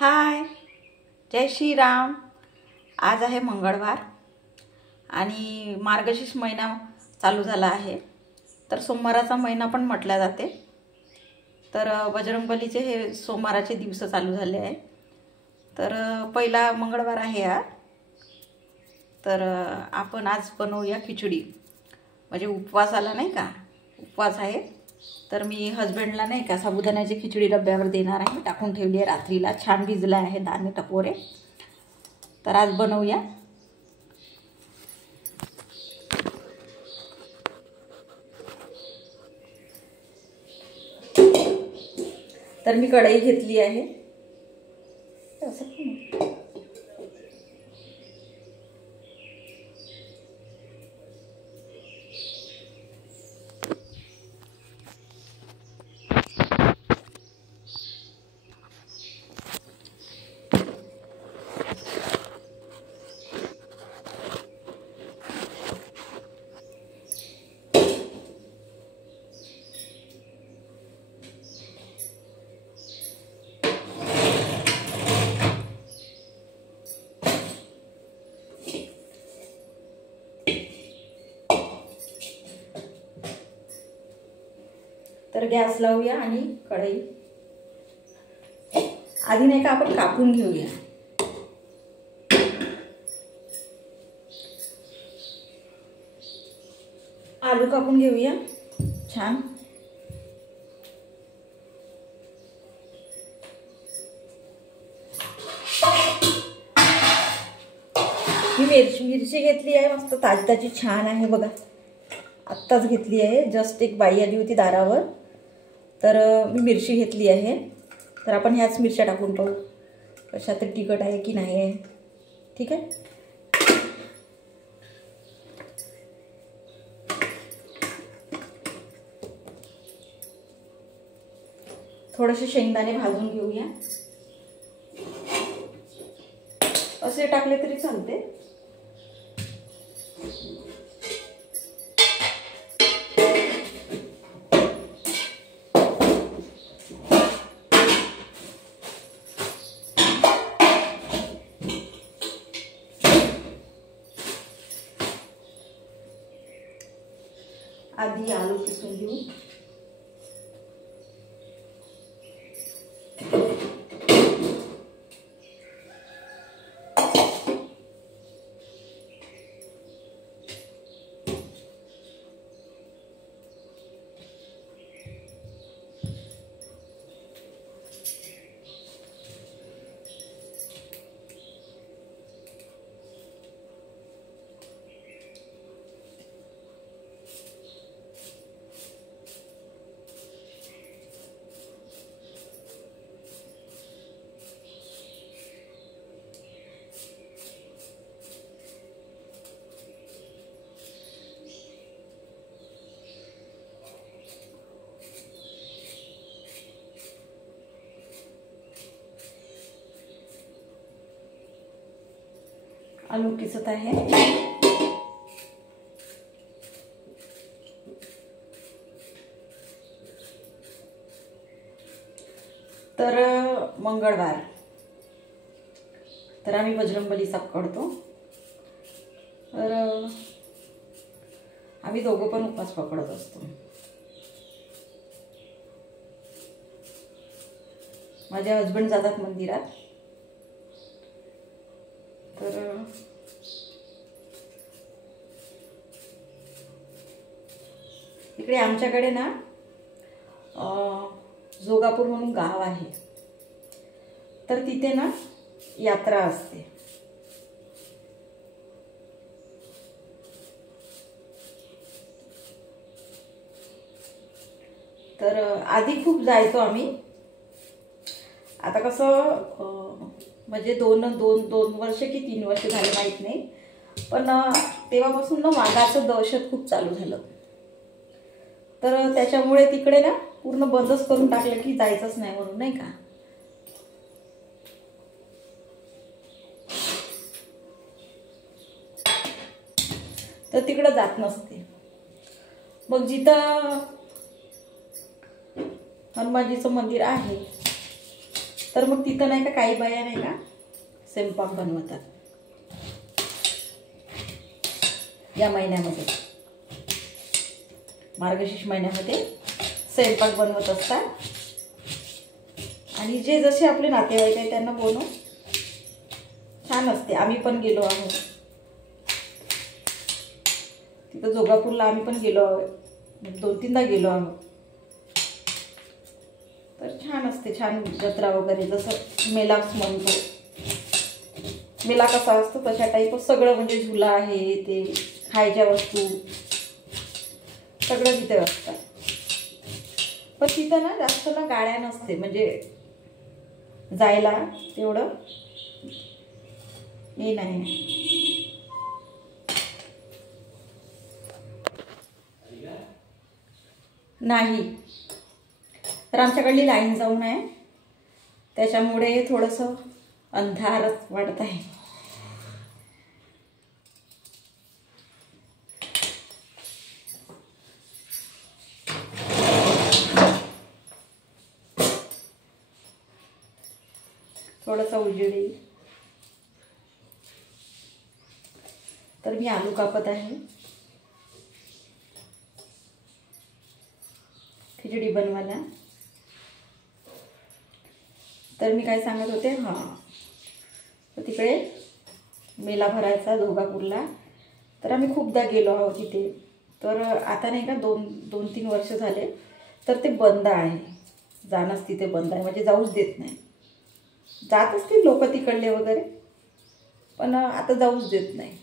हाय, जय श्रीराम। आज आहे मंगळवार आणि मार्गशीर्ष महिना चालू झाला आहे, तर सोमवाराचा महिना पण म्हटला जाते। तर बजरंगबलीचे हे सोमवाराचे दिवस चालू झाले आहे। तर पहिला मंगळवार आहे आज। तर आपण आज बनवूया खिचडी, म्हणजे उपवासाला नाही का, उपवास आहे। तर मी हस्बंडला नाही का साबुदाण्याची खिचडी डब्यावर देणार आहे, टाकून ठेवली आहे रात्रीला, छान भिजला आहे दाणे टपोरे। तर आज बनवूया। तर मी कढई घेतली आहे, तर गॅस लावूया आणि कढई आधी नाही का आपण कापून घेऊया। आलू कापून घेऊया छान। ही मिरची घेतली आहे, मस्त ताजी ताजी छान आहे बघा, आत्ताच घेतली आहे। जस्ट एक बाई आली होती दारावर, तर मी मिरची घेतली आहे। तर आपण ह्याच मिरच्या टाकून पाहू कशा तरी तिखट आहे की नाही आहे। ठीक आहे, थोडेसे शेंगदाणे भाजून घेऊया, असे टाकले तरी चालते। आधी आलू किसून घेऊ। आलू किसत आहे। तर मंगळवार, तर आम्ही बजरंगबलीचा पकडतो। तर आम्ही दोघं पण उपवास पकडत असतो। माझे हस्बंड जातात मंदिरात, तर इकडे आमच्याकडे ना जोगापूर म्हणून गाव आहे, तर तिथे ना यात्रा असते। तर आधी खूप जायचो आम्ही, आता कसं म्हणजे दोन वर्ष की 3 वर्ष झाले माहीत नाही, पण तेव्हापासून ना वाघाचं दहशत खूप चालू झालं। तर त्याच्यामुळे तिकडे ना पूर्ण बंदच करून टाकलं की जायचंच नाही म्हणून, नाही का। तर तिकडं जात नसते। मग जिथं हनुमानजीचं मंदिर आहे तर मग तिथं नाही का काही बाया नाही का स्वयंपाक बनवतात या महिन्यामध्ये, मार्गशीर्ष महिन्यामध्ये स्वयंपाक बनवत असतात. आणि जे जसे आपले नातेवाईक आहेत त्यांना बोलून छान असते. आम्ही पण गेलो आहोत तिथं जोगापूरला, आम्ही पण गेलो आहोत, 2-3दा गेलो आहोत. तर छान असते, छान जत्रा वगैरे. जसं मेलाच म्हणतो, मेला कसा असतो तशा टाईपच सगळं, म्हणजे झुला आहे, ते खायच्या वस्तू सगळं तिथे असतात. पण तिथं ना जास्त ना गाड्या नसते, म्हणजे जायला तेवढं हे नाही. नाही तर आमच्याकडली लाईन जाऊन आहे, त्याच्यामुळे थोडंसं अंधारच वाटत आहे. थोडासा उजेड येईल. तर मी आलू कापत आहे खिचडी बनवायला. तर मी काय सांगत होते, तर तिकडे मेला भरायचा जोगापूरला, तर आम्ही खूपदा गेलो आहोत तिथे. तर आता नाही का 2-3 वर्ष झाले तर ते बंद आहे, जाणंच तिथे बंद आहे, म्हणजे जाऊच देत नाही. जात असतील लोक तिकडले वगैरे, पण आता जाऊच देत नाही.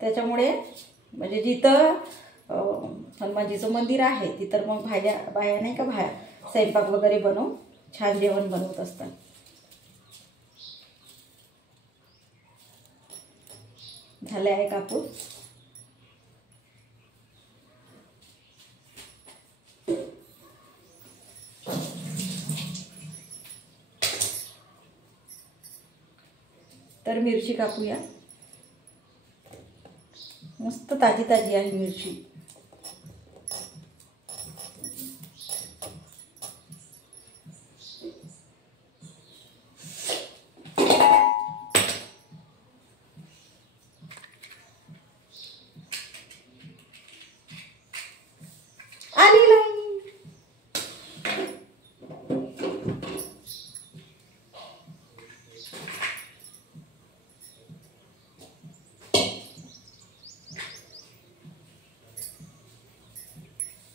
त्याच्यामुळे म्हणजे जिथं हनुमानजीचं मंदिर आहे तिथं मग बाया नाही का स्वयंपाक वगैरे बनवून छान जेवण बनवत असतात. झाले आहे कापूस. तर मिरची कापूया. मस्त ताजी ताजी आहे मिरची.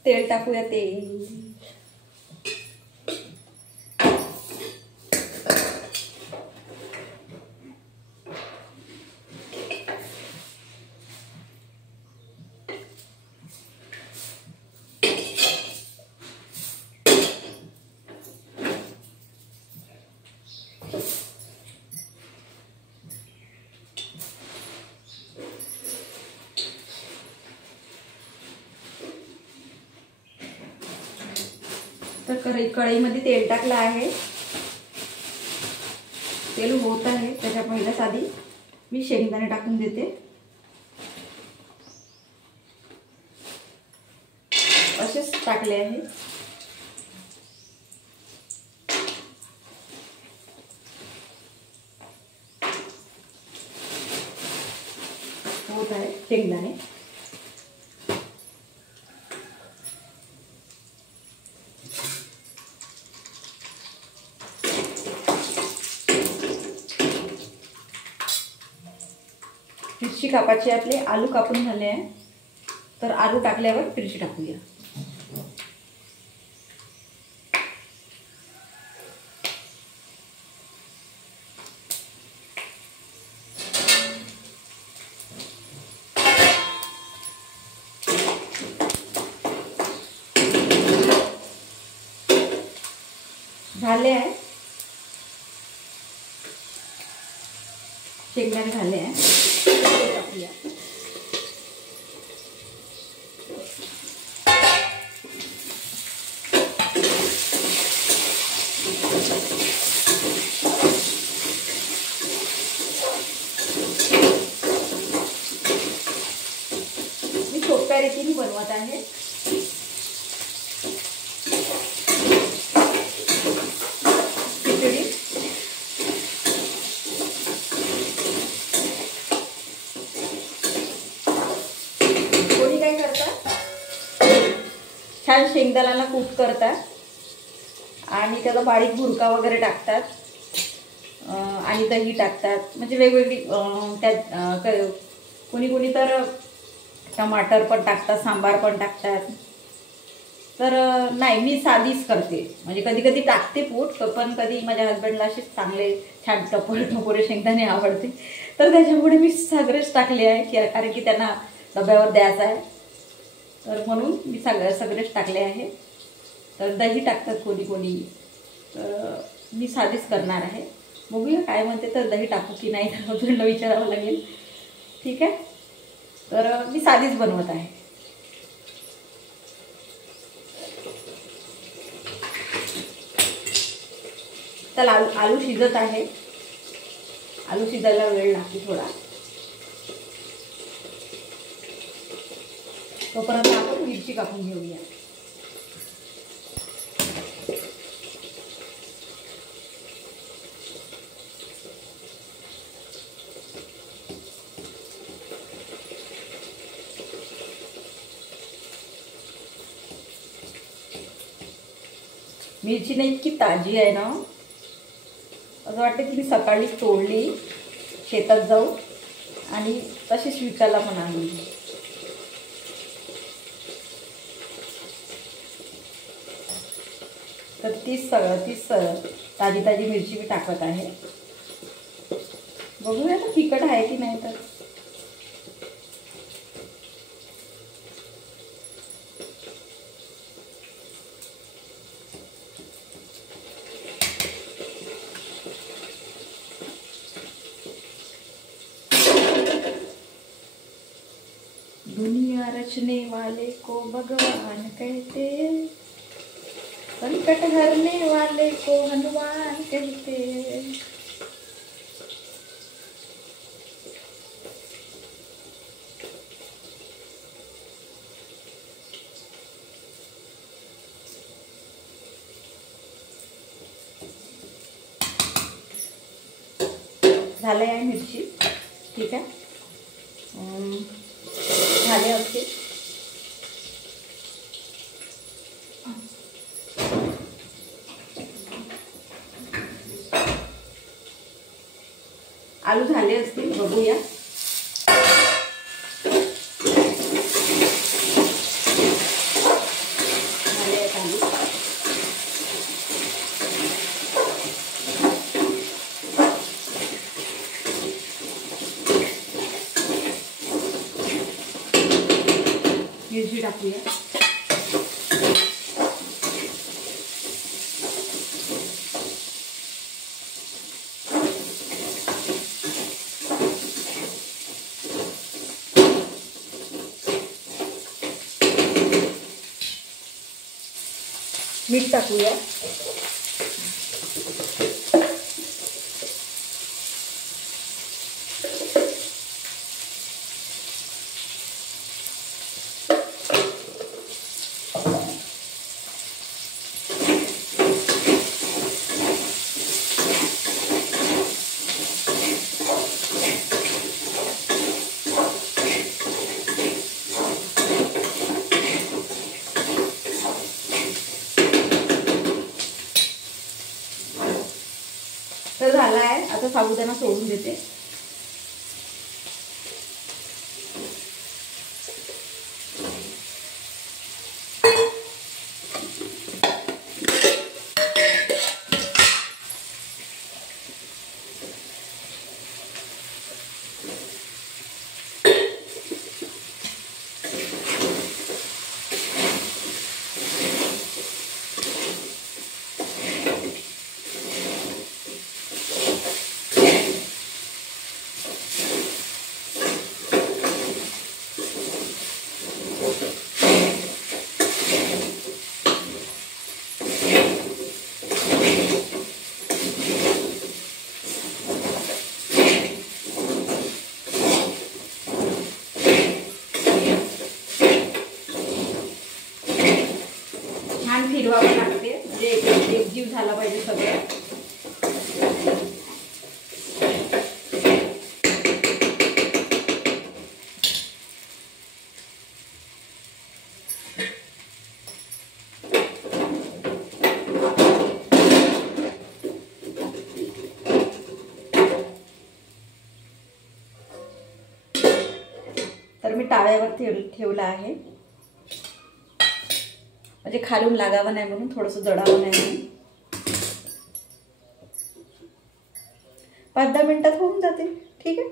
तेल टाकूया. तेल तर कढईमध्ये तेल टाकलं आहे. तेल होत आहे. त्याच्या पहिल्याच आधी मी शेंगदाणे टाकून देते. असेच टाकले आहे. होत आहे शेंगदाणे. मिरची कापाची. आपले आलू कापून झाले आहे. तर आलू टाकल्यावर मिरची टाकूया. झाले आहे. शेंगदाणे झाले आहे. टाकूया. शेंगदाण्याला कूट करतात आणि त्याचा बारीक भुरका वगैरे टाकतात आणि दही टाकतात, म्हणजे वेगवेगळी त्यात कोणी कोणी तर टमाटर पण टाकतात, सांबार पण टाकतात. तर नाही, मी साधीच करते. म्हणजे कधी कधी टाकते पूट, पण कधी माझ्या हस्बंडला असे चांगले छान टपोरे शेंगदाणे आवडते, तर त्याच्यामुळे मी सगळेच टाकले आहे कारण की त्यांना डब्यावर द्यायचं आहे, तर म्हणून मी सगळेच टाकले आहे. तर दही टाकतात कोणी कोणी, तर मी साधीच करणार आहे. बघूया काय म्हणते, तर दही टाकू की नाही तर हस्बंडला विचारावं लागेल. ठीक आहे, तर मी साधीच बनवत आहे. तर आलू शिजत आहे. आलू शिजायला वेळ लागते थोडा, तोपर्यंत आपण मिरची कापून घेऊया. मिरची ना इतकी ताजी आहे ना, असं वाटतं की मी सकाळीच तोडली शेतात जाऊ आणि तशीच विकायला पण आणली. तर तीच ताजी ताजी मिरची मी टाकत आहे. बघूया ना तिखट आहे की नाही. तर दुनिया रचने वाले को भगवान कहते, संकट हरने वाले को हनुमान कहते. झालं आहे मिरची. ठीक आहे, झाले असते. आलू झाले असतील, बघूया. झाले आहेत आलू. मिरची टाकूया. मीठ टाकूया. तर झाला आहे. आता साबुदाणा सोडून देते. फिरवावं लागते, म्हणजे एकजीव झाला पाहिजे सगळं. ताव्यावर ठेवला आहे, म्हणजे खालून लागावं नाही म्हणून, थोडंसं जडावं नाही म्हणून. 5-10 मिनिटात होऊन जाते. ठीक आहे.